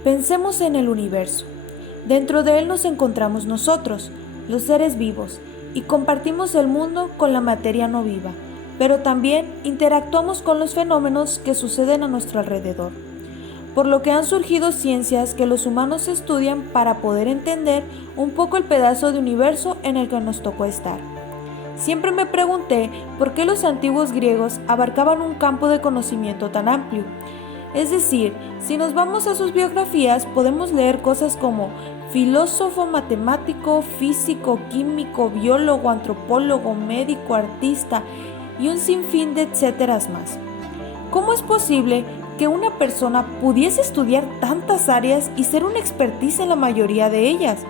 Pensemos en el universo. Dentro de él nos encontramos nosotros, los seres vivos, y compartimos el mundo con la materia no viva, pero también interactuamos con los fenómenos que suceden a nuestro alrededor. Por lo que han surgido ciencias que los humanos estudian para poder entender un poco el pedazo de universo en el que nos tocó estar. Siempre me pregunté por qué los antiguos griegos abarcaban un campo de conocimiento tan amplio. Es decir, si nos vamos a sus biografías, podemos leer cosas como filósofo, matemático, físico, químico, biólogo, antropólogo, médico, artista y un sinfín de etcéteras más. ¿Cómo es posible que una persona pudiese estudiar tantas áreas y ser una expertise en la mayoría de ellas?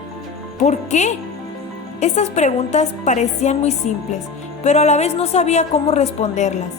¿Por qué? Estas preguntas parecían muy simples, pero a la vez no sabía cómo responderlas.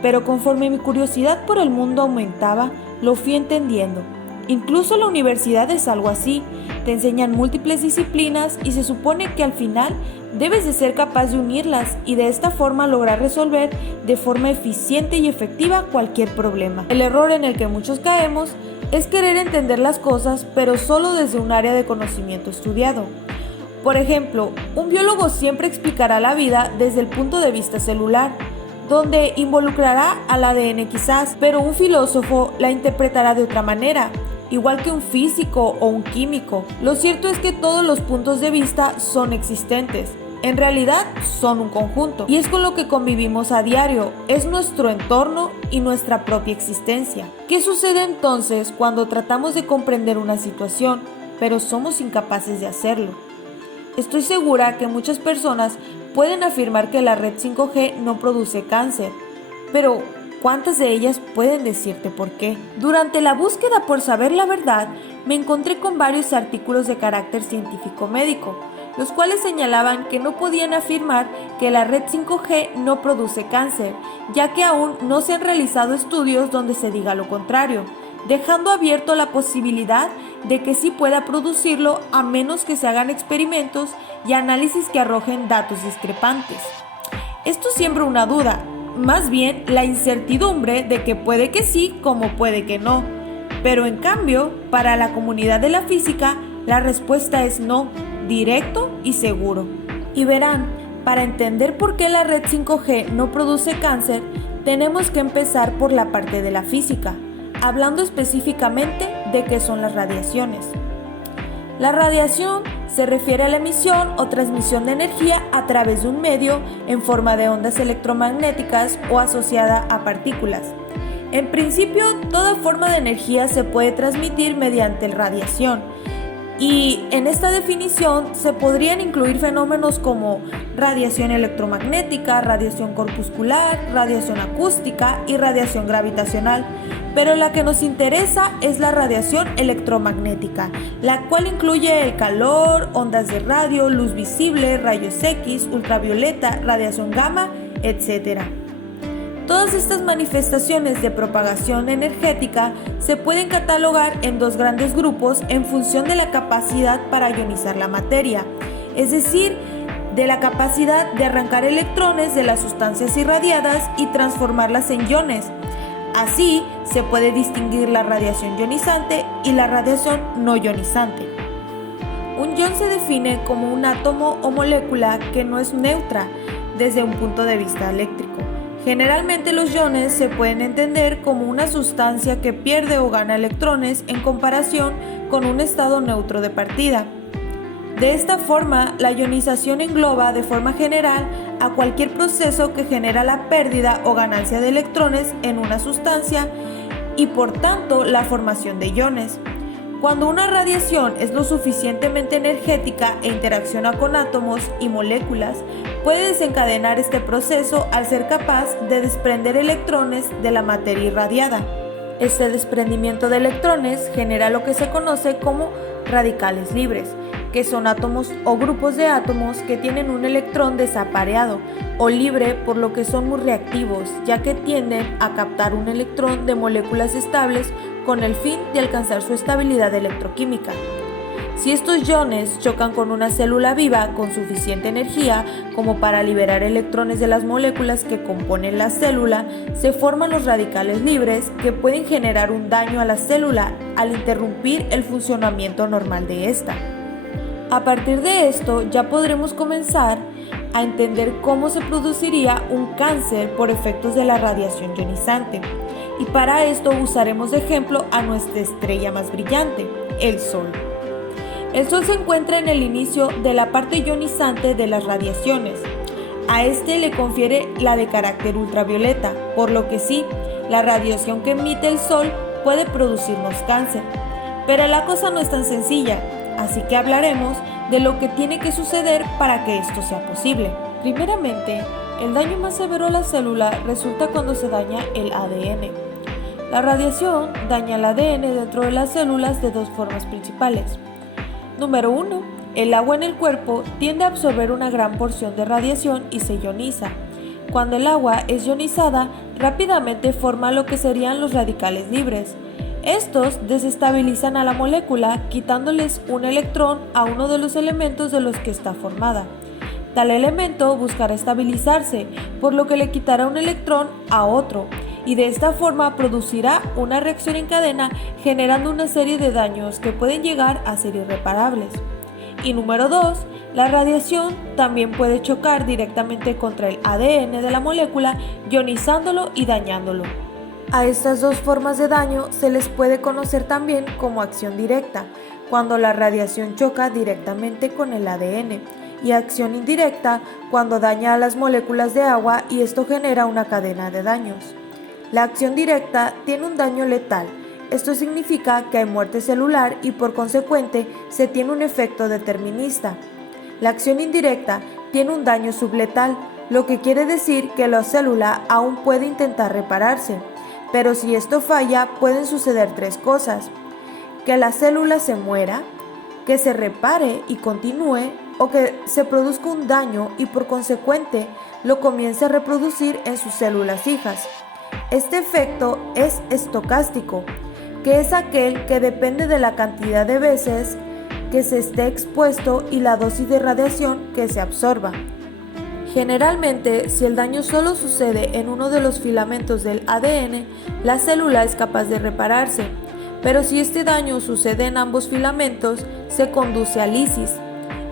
Pero conforme mi curiosidad por el mundo aumentaba, lo fui entendiendo. Incluso la universidad es algo así. Te enseñan múltiples disciplinas y se supone que al final debes de ser capaz de unirlas y de esta forma lograr resolver de forma eficiente y efectiva cualquier problema. El error en el que muchos caemos es querer entender las cosas, pero solo desde un área de conocimiento estudiado. Por ejemplo, un biólogo siempre explicará la vida desde el punto de vista celular, donde involucrará al ADN quizás, pero un filósofo la interpretará de otra manera, igual que un físico o un químico. Lo cierto es que todos los puntos de vista son existentes. En realidad son un conjunto, y es con lo que convivimos a diario, es nuestro entorno y nuestra propia existencia. ¿Qué sucede entonces cuando tratamos de comprender una situación, pero somos incapaces de hacerlo? Estoy segura que muchas personas pueden afirmar que la red 5G no produce cáncer, pero ¿cuántas de ellas pueden decirte por qué? Durante la búsqueda por saber la verdad, me encontré con varios artículos de carácter científico-médico, los cuales señalaban que no podían afirmar que la red 5G no produce cáncer, ya que aún no se han realizado estudios donde se diga lo contrario, dejando abierto la posibilidad de que sí pueda producirlo a menos que se hagan experimentos y análisis que arrojen datos discrepantes. Esto siembra una duda, más bien la incertidumbre de que puede que sí como puede que no, pero en cambio, para la comunidad de la física, la respuesta es no, directo y seguro. Y verán, para entender por qué la red 5G no produce cáncer, tenemos que empezar por la parte de la física, hablando específicamente de qué son las radiaciones. La radiación se refiere a la emisión o transmisión de energía a través de un medio en forma de ondas electromagnéticas o asociada a partículas. En principio, toda forma de energía se puede transmitir mediante radiación, y en esta definición se podrían incluir fenómenos como radiación electromagnética, radiación corpuscular, radiación acústica y radiación gravitacional. Pero la que nos interesa es la radiación electromagnética, la cual incluye el calor, ondas de radio, luz visible, rayos X, ultravioleta, radiación gamma, etc. Todas estas manifestaciones de propagación energética se pueden catalogar en dos grandes grupos en función de la capacidad para ionizar la materia, es decir, de la capacidad de arrancar electrones de las sustancias irradiadas y transformarlas en iones. Así, se puede distinguir la radiación ionizante y la radiación no ionizante. Un ion se define como un átomo o molécula que no es neutra desde un punto de vista eléctrico. Generalmente los iones se pueden entender como una sustancia que pierde o gana electrones en comparación con un estado neutro de partida. De esta forma, la ionización engloba de forma general a cualquier proceso que genera la pérdida o ganancia de electrones en una sustancia y por tanto la formación de iones. Cuando una radiación es lo suficientemente energética e interacciona con átomos y moléculas, puede desencadenar este proceso al ser capaz de desprender electrones de la materia irradiada. Este desprendimiento de electrones genera lo que se conoce como radicales libres, que son átomos o grupos de átomos que tienen un electrón desapareado o libre, por lo que son muy reactivos, ya que tienden a captar un electrón de moléculas estables con el fin de alcanzar su estabilidad electroquímica. Si estos iones chocan con una célula viva con suficiente energía como para liberar electrones de las moléculas que componen la célula, se forman los radicales libres que pueden generar un daño a la célula al interrumpir el funcionamiento normal de esta. A partir de esto ya podremos comenzar a entender cómo se produciría un cáncer por efectos de la radiación ionizante. Y para esto usaremos de ejemplo a nuestra estrella más brillante, el Sol. El Sol se encuentra en el inicio de la parte ionizante de las radiaciones. A este le confiere la de carácter ultravioleta, por lo que sí, la radiación que emite el Sol puede producirnos cáncer. Pero la cosa no es tan sencilla, así que hablaremos de lo que tiene que suceder para que esto sea posible. Primeramente, el daño más severo a la célula resulta cuando se daña el ADN. La radiación daña el ADN dentro de las células de dos formas principales. Número 1. El agua en el cuerpo tiende a absorber una gran porción de radiación y se ioniza. Cuando el agua es ionizada, rápidamente forma lo que serían los radicales libres. Estos desestabilizan a la molécula, quitándoles un electrón a uno de los elementos de los que está formada. Tal elemento buscará estabilizarse, por lo que le quitará un electrón a otro, y de esta forma producirá una reacción en cadena generando una serie de daños que pueden llegar a ser irreparables. Y número 2, la radiación también puede chocar directamente contra el ADN de la molécula, ionizándolo y dañándolo. A estas dos formas de daño se les puede conocer también como acción directa, cuando la radiación choca directamente con el ADN, y acción indirecta cuando daña a las moléculas de agua y esto genera una cadena de daños. La acción directa tiene un daño letal. Esto significa que hay muerte celular y por consecuente se tiene un efecto determinista. La acción indirecta tiene un daño subletal, lo que quiere decir que la célula aún puede intentar repararse. Pero si esto falla, pueden suceder tres cosas: que la célula se muera, que se repare y continúe, o que se produzca un daño y por consecuente lo comience a reproducir en sus células hijas. Este efecto es estocástico, que es aquel que depende de la cantidad de veces que se esté expuesto y la dosis de radiación que se absorba. Generalmente, si el daño solo sucede en uno de los filamentos del ADN, la célula es capaz de repararse, pero si este daño sucede en ambos filamentos, se conduce a lisis.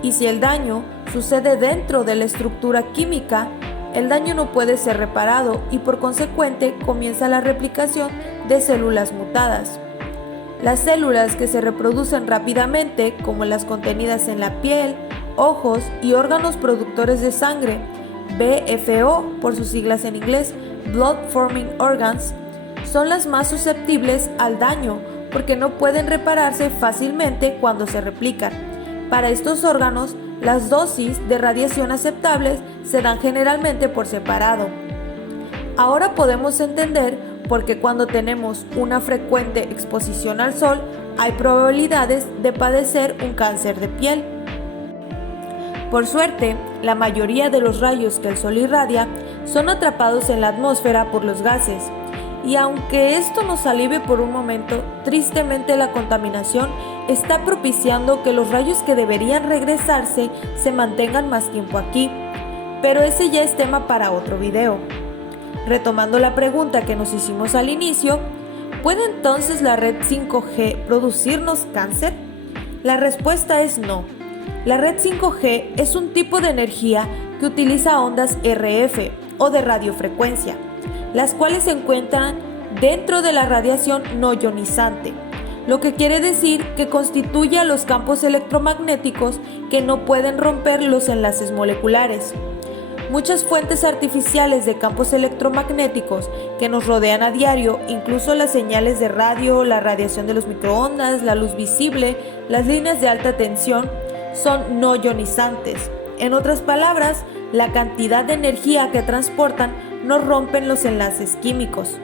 Y si el daño sucede dentro de la estructura química, el daño no puede ser reparado y por consecuente comienza la replicación de células mutadas. Las células que se reproducen rápidamente, como las contenidas en la piel, ojos y órganos productores de sangre, BFO por sus siglas en inglés, Blood Forming Organs, son las más susceptibles al daño porque no pueden repararse fácilmente cuando se replican. Para estos órganos, las dosis de radiación aceptables se dan generalmente por separado. Ahora podemos entender por qué cuando tenemos una frecuente exposición al sol hay probabilidades de padecer un cáncer de piel. Por suerte, la mayoría de los rayos que el sol irradia son atrapados en la atmósfera por los gases. Y aunque esto nos alivie por un momento, tristemente la contaminación está propiciando que los rayos que deberían regresarse se mantengan más tiempo aquí. Pero ese ya es tema para otro video. Retomando la pregunta que nos hicimos al inicio, ¿puede entonces la red 5G producirnos cáncer? La respuesta es no. La red 5G es un tipo de energía que utiliza ondas RF o de radiofrecuencia, las cuales se encuentran dentro de la radiación no ionizante, lo que quiere decir que constituye a los campos electromagnéticos que no pueden romper los enlaces moleculares. Muchas fuentes artificiales de campos electromagnéticos que nos rodean a diario, incluso las señales de radio, la radiación de los microondas, la luz visible, las líneas de alta tensión, son no ionizantes. En otras palabras, la cantidad de energía que transportan no rompen los enlaces químicos.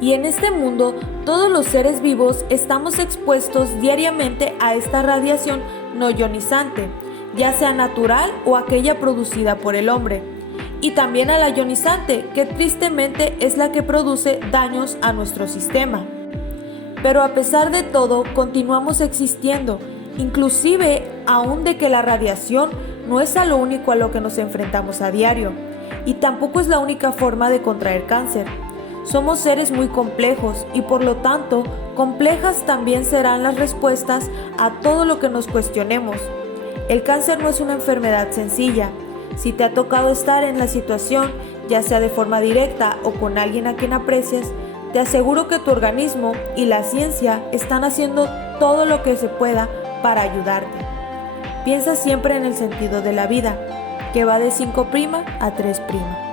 Y en este mundo, todos los seres vivos estamos expuestos diariamente a esta radiación no ionizante, ya sea natural o aquella producida por el hombre, y también a la ionizante, que tristemente es la que produce daños a nuestro sistema. Pero a pesar de todo, continuamos existiendo, inclusive aún de que la radiación no es a lo único a lo que nos enfrentamos a diario, y tampoco es la única forma de contraer cáncer. Somos seres muy complejos y por lo tanto, complejas también serán las respuestas a todo lo que nos cuestionemos. El cáncer no es una enfermedad sencilla. Si te ha tocado estar en la situación, ya sea de forma directa o con alguien a quien aprecias, te aseguro que tu organismo y la ciencia están haciendo todo lo que se pueda para ayudarte. Piensa siempre en el sentido de la vida, que va de 5' a 3'.